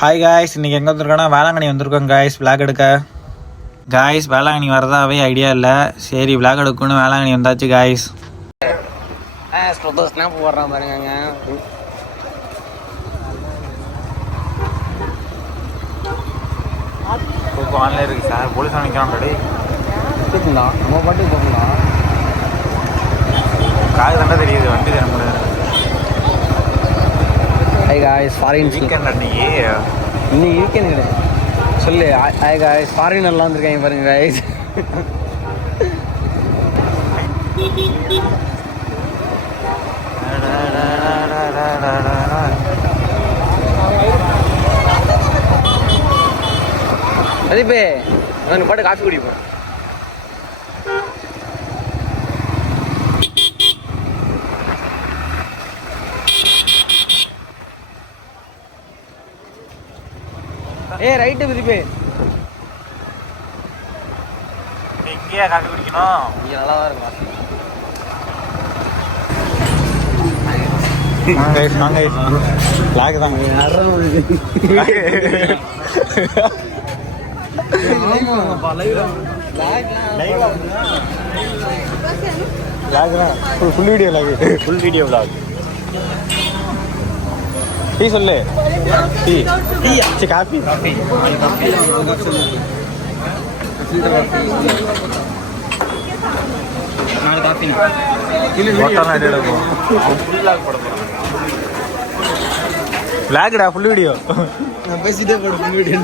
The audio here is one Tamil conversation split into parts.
ஹாய் காய்ஸ், இன்றைக்கி எங்கே வந்திருக்கோன்னா வேளாங்கண்ணி வந்திருக்கோம் காய்ஸ் விளாக் எடுக்க. காய்ஸ் வேளாங்கண்ணி வரதாவே ஐடியா இல்லை, சரி விளாக் எடுக்கணும்னு வேளாங்கண்ணி வந்தாச்சு காய்ஸ். ஸ்னாப் போடுறான் பாருங்க. ஆன்லைன் இருக்குது சார், போலீஸ் நினைக்கிறான். நம்ம பாட்டுக்கு போகலாம். காய் தானே தெரியுது, வண்டி தர முடியாது. ஹாய் காய்ஸ், ஃபாரின் வீக்கெண்ட் அன்னைக்கு இன்னைக்கு வீக்கெண்ட் கிடையாது சொல்லு. ஹாய் காய்ஸ், ஃபாரினர்லாம் வந்திருக்காங்க பாருங்க காய்ஸ். அதிப்பே அவனுக்கு பாட்டு காசு குடிப்போம். ரைட்டு பிரிப்பே, இங்கேயே காஃபி குடிக்கணும். இங்கே நல்லா தான் இருக்கும். பிளாக் தான் full video vlog, full video vlog. Tea சொல்லு. டீ டீ காஃபி காஃபி நாலு காஃபி விளாக்டா ஃபுல் வீடியோ பேசிட்டே போட ஃபுல் வீடியோ.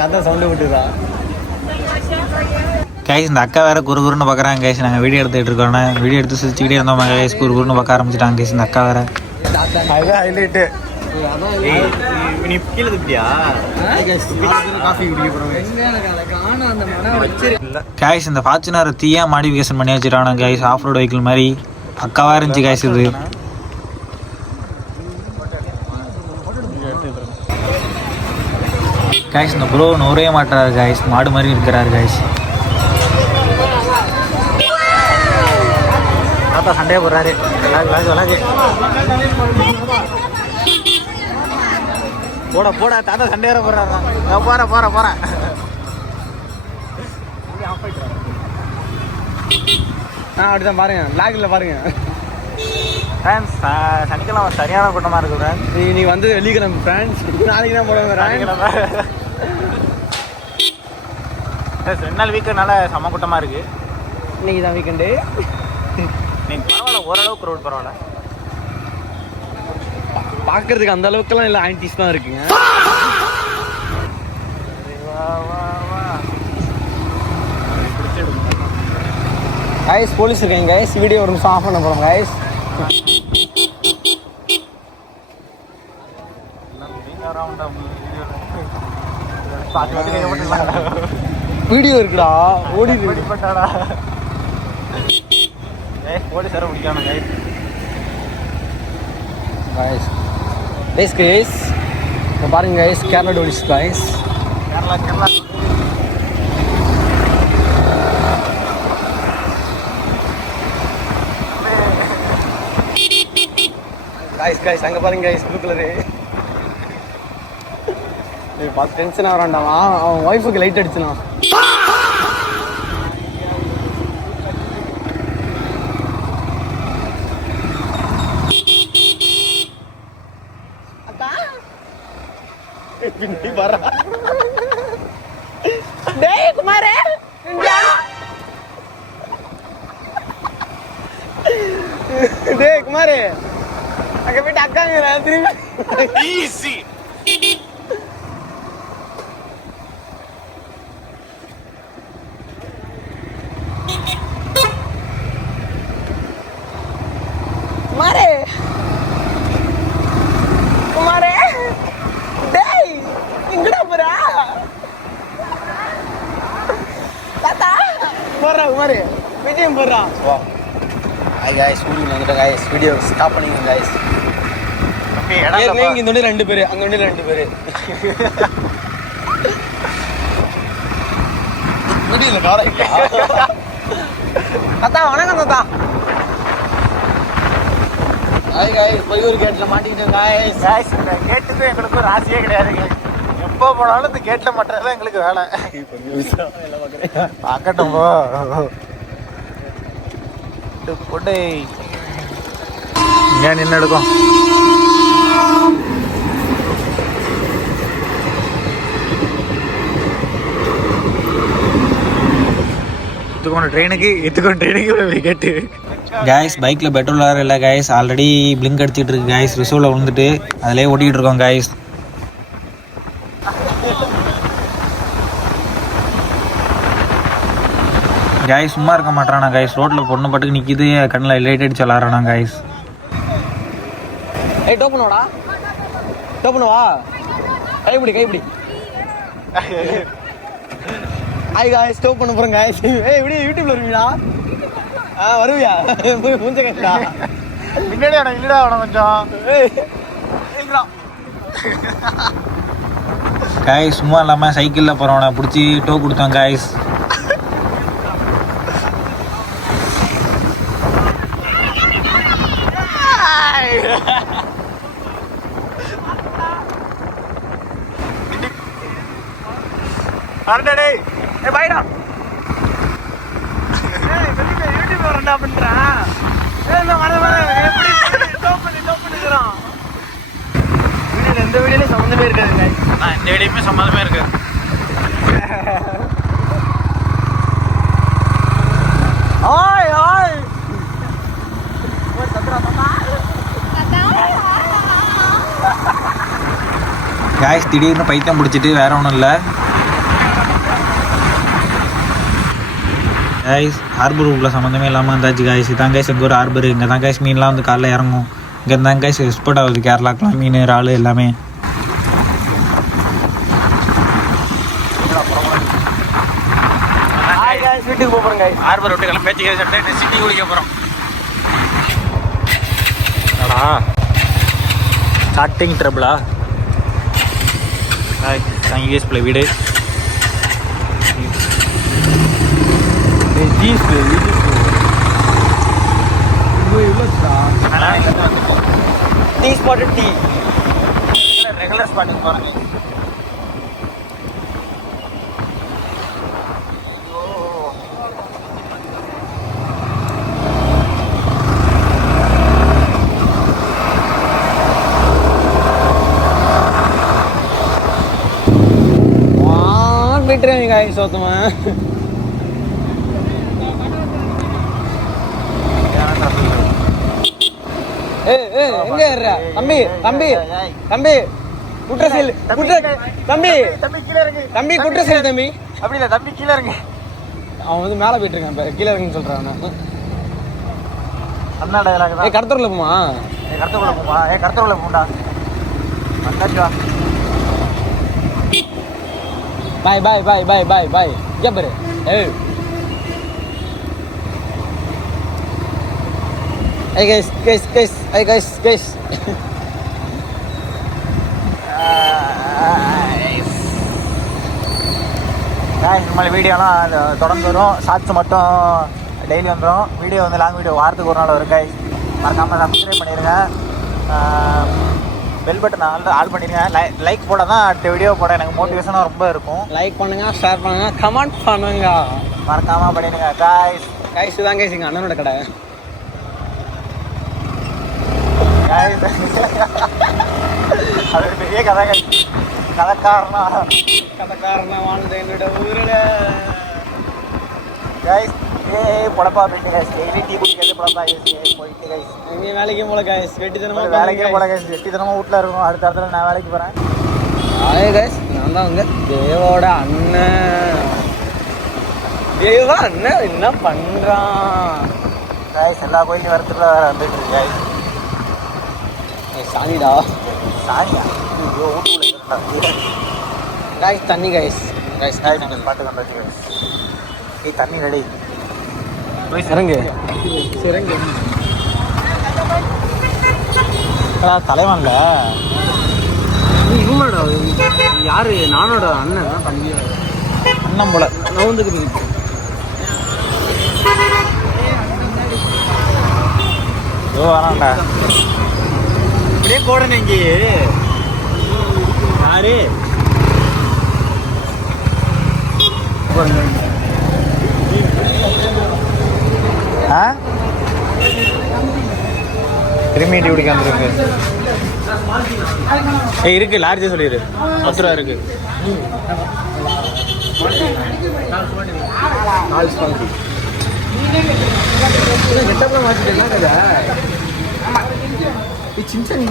தாத்தா சவுண்டு விட்டுதா கைஸ். இந்த அக்கா வேறு குறுகுறுன்னு பார்க்குறாங்க கைஸ். நாங்கள் வீடியோ எடுத்துகிட்டு இருக்கோம், வீடியோ எடுத்து சிரிச்சுக்கிட்டே இருந்தோம் கைஸ். குறுகுறுன்னு பார்க்க ஆரம்பிச்சிட்டாங்க கைஸ் இந்த அக்கா வேறு. அதுதான் ஹைலைட்டு. நீ கீழே துப்பியா காஃபி குடிக்க போகிறோம் கைஸ். இந்த ஃபார்ச்சுனர் தீயா மாடிஃபிகேஷன் பண்ணி வச்சுட்டாங்க கைஸ், ஆஃப் ரோடு வெஹிக்கிள் மாதிரி பக்காவாக இருந்துச்சு கைஸ். இது கைஸ் இந்த ப்ரோ நூறே மாட்டாரு கைஸ், மாடு மாதிரி இருக்கிறாரு கைஸ். தாத்தா சண்டையாக போடுறாரு. போட போட தாத்தா சண்டையாக போடுறாரு. நான் போகிறேன். அப்படிதான் பாருங்க, பிளாக்ல பாருங்க. சனிக்கிழமை சரியான கூட்டமாக இருக்குது ஃப்ரெண்ட்ஸ். நீ வந்து வெள்ளிக்கிழமை ஃப்ரெண்ட்ஸ், நாளைக்கு தான் போடுவாங்க. ரெண்டு நாள் வீக்கெண்ட்னால செம்ம கூட்டமாக இருக்குது. இன்னைக்கு தான் வீக்கெண்டு. நீங்கள் பரவாயில்ல, ஓரளவுக்கு ரோடு பரவாயில்ல. பார்க்கறதுக்கு அந்த அளவுக்குலாம் இல்லை, ஆன்டிஸ் தான் இருக்குங்க. கைஸ் போலீஸ் இருக்காங்க கைஸ், வீடியோ ஒரு நிமிஷம் ஆஃப் பண்ண போகிறோம் கைஸ். வீடியோ இருக்குடா, ஓடி பட்டாடா போலீஸ் வேறு பிடிக்காம கைஸ். கைஸ் கைஸ் பாருங்க கைஸ், கேரளா டோலிஸ் கைஸ். கேரளா கைஸ் அங்கே பாருங்க கைஸ், ப்ளூ கலரு. பார்த்து டென்ஷன் ஆகிறான்டாமா, அவன் ஒய்ஃபுக்கு லைட் அடிச்சுனா. டேய் குமாரே, டேய் குமாரே, அங்கே போயிட்டு அக்காங்க திரும்பி ஈஸி. குமாரே டேய் இங்கடா போறா தாத்தா போறா குமாரே, விஜயம் போறா. ஹாய் गाइस, வீடியோ வந்துட்டோம் गाइस. வீடியோ ஸ்டாப் பண்ணிங்க गाइस. இங்க வந்து 2 பேர், அங்க வந்து 2 பேர். முடியல காரை தாத்தா வணக்கம் தாத்தா. பையூர் கேட்டில் மாட்டிக்கிட்டோம் காய்ஸ். காய்ஸ் இந்த கேட்டுக்கு எங்களுக்கு ஒரு ஆசையே கிடையாதுங்க. எப்போ போனாலும் இந்த கேட்டில் மட்டும் தான் எங்களுக்கு வேலை. பார்க்கட்டும் போ போட்டு இங்கே நின்று எடுக்கும். ட்ரெயினுக்கு கேட்டு கைஸ் பைக்கில் பெட்ரோல் வேறு இல்லை கைஸ். ஆல்ரெடி பிளிங்க் அடிச்சிட்டு இருக்கு கைஸ். ரிசோவில் விழுந்துட்டு அதிலே ஓட்டிகிட்டு இருக்கோம் கைஸ். கைஸ் சும்மா இருக்க மாட்டானா கைஸ். ரோட்டில் பொண்ணு பட்டுக்கு நிற்கிது, கண்ணில் லைட் அடிச்சு விளாட்றானா கைஸ். ஏய் டோப்பனோடா, டோப்பனவா, கைப்பிடி. ஹாய் காய்ஸ், ஸ்டாப் பண்ண போகிறேன் காய்ஸ். ஏய் இப்படி யூடியூப்ல வருவீங்களா? வருவியா? போய் மூஞ்ச கட்டா பின்னாடி இல்லடா கொஞ்சம். கைஸ் சும்மா இல்லாமல் சைக்கிளில் போகிறவனை பிடிச்சி டோ கொடுத்தோம் கைஸ். பாய்டா யூடியூப் வரண்டா பண்றான். எந்த வீடியோலையும் சம்மந்தமே இருக்காதுங்க. இந்த வீடியோமே சம்மந்தமே இருக்கு. ஆய் ஆய் கைஸ் திடீர்னு பைத்தியம் பிடிச்சிட்டு வேற ஒன்றும் இல்லை கைஸ். ஹார்பர் உள்ள சம்மந்தமே இல்லாமல் இருந்தாச்சு கைஸ். இதான் கைஸ் எங்கள் ஒரு ஹார்பர். இங்கே தான் கைஸ் மீன்லாம் வந்து காலைல இறங்கும். இங்கே இருந்தாங்க கைஸ் எக்ஸ்போர்ட் ஆகுது கேரளாக்கெலாம் மீன் இறால் எல்லாமே. வீட்டுக்கு போகிறோம் கைஸ். ஹார்பர் விட்டு கிளம்பி பேச்சு கைஸ் சிட்டி குடிக்க போகிறோம். ஸ்டார்டிங் ட்ரபிளா யூஎஸ் பிள்ளை வீடு. டீ ஸ்பாட் டீ ரெகுலர் ஸ்பாட்டுக்கு போகிறேங்க. போயிட்டுருங்க காய் சோத்தமா. எங்க ஏறுற தம்பி? தம்பி தம்பி குற்றசெயல் தம்பி தம்பி குற்றசெயல் தம்பி. அப்படி இல்லை தம்பி கீழே இருங்க. அவன் வந்து மேலே போயிட்டு இருக்கான், கீழே இருக்குன்னு சொல்றான். அண்ணா கடத்தூர்ல போமா? கடத்தூர்ல போமா? கடத்தூர்ல போண்டா. பாய் பாய் பாய் பாய் பாய் பாய். இங்கே பாரு. Hey guys. நம்மள வீடியோலாம் தொடர்ந்து வரும். ஷார்ட்ஸ் மட்டும் டெய்லி வந்துடும். வீடியோ வந்து லாங் வீடியோ வாரத்துக்கு ஒரு நாள் வரும் கைஸ். மறக்காமல் சப்ஸ்கிரைப் பண்ணிடுங்க. பெல் பட்டன் ஆல் பண்ணிடுங்க. லைக் போட தான் அடுத்த வீடியோ போட எனக்கு மோட்டிவேஷனாக ரொம்ப இருக்கும். லைக் பண்ணுங்க, ஷேர் பண்ணுங்க, கமெண்ட் பண்ணுங்க. மறக்காமல் பண்ணிடுங்க கைஸ். கைஸ் தான் கைஸ் எங்கள் அண்ணனோட கடை. அது பெரிய கதைக்காரனா வாழ்ந்த என்னோட ஊரில் கைஸ். பொழப்பா போயிட்டு கைஸ். டெய்லி டீ குடிக்கிறது பொழப்பா போயிட்டு கைஸ். எங்கேயும் வேலைக்கே போல கைஸ். வெட்டித்தனமாக வேலைக்கே போல கைஸ். வெட்டித்தனமாக வீட்டில் இருக்கும். அடுத்த இடத்துல நான் வேலைக்கு போகிறேன். கைஸ் நான் தான் வந்து தேவோட அண்ணன். தேவா அண்ணன் என்ன பண்ணுறான் கைஸ்? எல்லா கோயிலையும் வரத்துக்குள்ள வேறு வந்துட்டு இருக்கு கைஸ். சாணிடா சாணியா? கைஸ் தண்ணி கைஸ். கைஸ் பாட்டு கண்டாச்சு கைஸ். தண்ணி ரெடி. இறங்கு தலைவன்ல இவங்களோட யாரு? நானோட அண்ணன் தம்பி. அண்ணன் போல நவுந்துக்கு வரான்டா. அப்படியே போடணும் இங்கே. யாரு திரும்பி டியூட்டிக்கு வந்துருக்கு. இருக்கு லார்ஜே சொல்லிடு. 10 ரூபா இருக்கு. 4 ஸ்பாங்கி. கெட்டப்லாம் மாத்திட்டேன் கதை. சின்சன்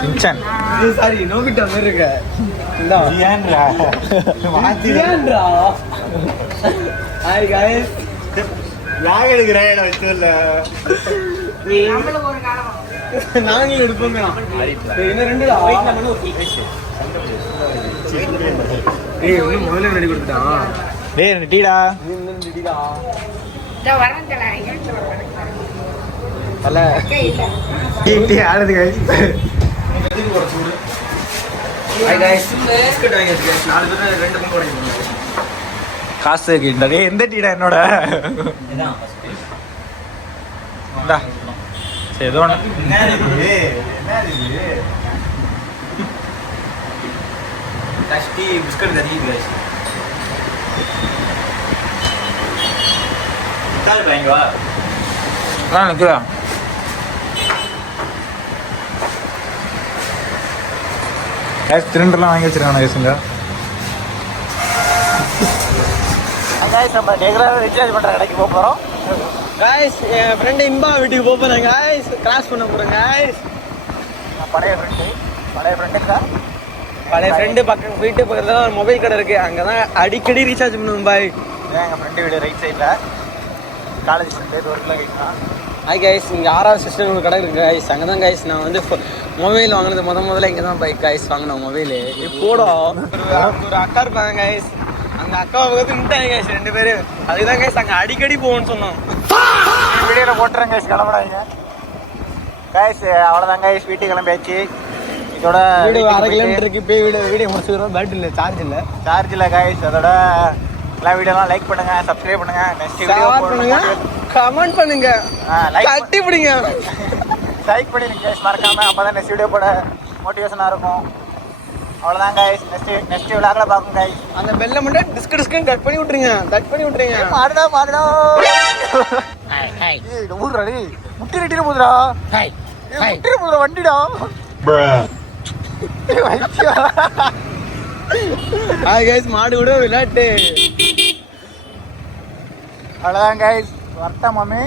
சின்சன் சாரி நோபிட்டா மாதிரி இருக்க. ஏன்டா மாத்தியான்டா. ஹாய் गाइस லாக் எடுக்கறேன் நான் வெச்சல. நாங்களும் எடுப்போம். என்ன ரெண்டுடா வெயிட் பண்ணு. ஒரு ஃபுல் ஃபேஸ். இன்னும் முதல்ல ரெடி கொடுத்துட்டான். டேய் ரெடிடா. இன்னும் ரெடிடா. இதோ வரேன்டா இங்க வரேன். அல்ல டீ ஆடுது गाइस. ஹாய் गाइस பிஸ்கட் வாங்கி வச்சிருக்கேன். 4 பேர் 2 பங்கு வாங்கிடுங்க. காசு கேட்டா. டேய் எந்த டீடா என்னோட? இதான் இந்தா. சரி ஏதோ ஒன்று. டஸ்டி பிஸ்கட் தண்ணி गाइस. கால் வாங்கி வா. நான் நிற்கிறேன். கேஸ் சிலிண்டர்லாம் வாங்கி வச்சிருக்காங்க கேஸுங்க. நம்ம ரெகுலராக ரீசார்ஜ் பண்ணுற கடைக்கு போக போகிறோம். गाइस என் ஃப்ரெண்ட் இன்பா வீட்டுக்கு போக போறேன் गाइस. கிராஸ் பண்ண போறேன் गाइस. பழைய ஃப்ரெண்டுக்கா பழைய ஃப்ரெண்டு பக்கம் வீட்டு பக்கத்துல தான் ஒரு மொபைல் கடை இருக்கு. அங்கதான் அடிக்கடி ரீசார்ஜ் பண்ணுவோம் பாய். எங்கள் ஃப்ரெண்டு வீடு ரைட் சைடில் காலேஜ் ஃப்ரெண்டு ஒரு கிலோ கேட்கலாம். ஹாய் கைஸ், இங்கே 6வது சிஸ்டம் ஒரு கடை இருக்கு கைஸ். அங்கே தான் கைஸ் நான் வந்து மொபைல் வாங்கினது முதல்ல இங்கே தான் பைக் கைஸ் வாங்கினேன் மொபைலு. இப்போடா ஒரு அக்கா இருப்பாங்க கைஸ். அந்த அக்காவை பக்கத்து நின்ட்டாங்க கைஸ் 2 பேர். அதுதான் கைஸ் அங்கே அடிக்கடி போவோம்னு சொன்னோம். வீடியோவில் போட்டுறேன் கைஸ், கிளம்புறாங்க கைஸ். அவ்வளோதான் கைஸ், வீட்டுக்கு கிளம்பியாச்சு. இதோட வீடு 1/2 கிலோமீட்டருக்கு போய் வீடியோ முடிச்சுக்கிறோம். பேட்டரி இல்லை, சார்ஜ் இல்லை கைஸ். அதோட எல்லா வீடியோலாம் லைக் பண்ணுங்க, சப்ஸ்கிரைப் பண்ணுங்க. நெக்ஸ்ட் வீடியோ பண்ணுங்க, கமெண்ட் பண்ணுங்க, கட்டி பிடிங்க, லைக் பண்ணிடுங்க கைஸ் மறக்காம. அப்பதான் நெக்ஸ்ட் வீடியோ போட மோட்டிவேஷனா இருக்கும். அவ்வளவுதான் கைஸ். நெக்ஸ்ட் விளாக்ல பாப்போம் கைஸ். அந்த பெல்ல மட்டும் டிஸ்கட் கட் பண்ணி விட்டுருங்க. மாடுடா ஹாய் ஏய் ஊர்றா டேய். முட்டி ரெட்டில போதுடா. ஹாய் முட்டி போதுடா வண்டிடா. ஹாய் கைஸ், மாடு கூட விளையாட்டு. அவ்வளோதான் கைஸ், வரட்டா மாமி.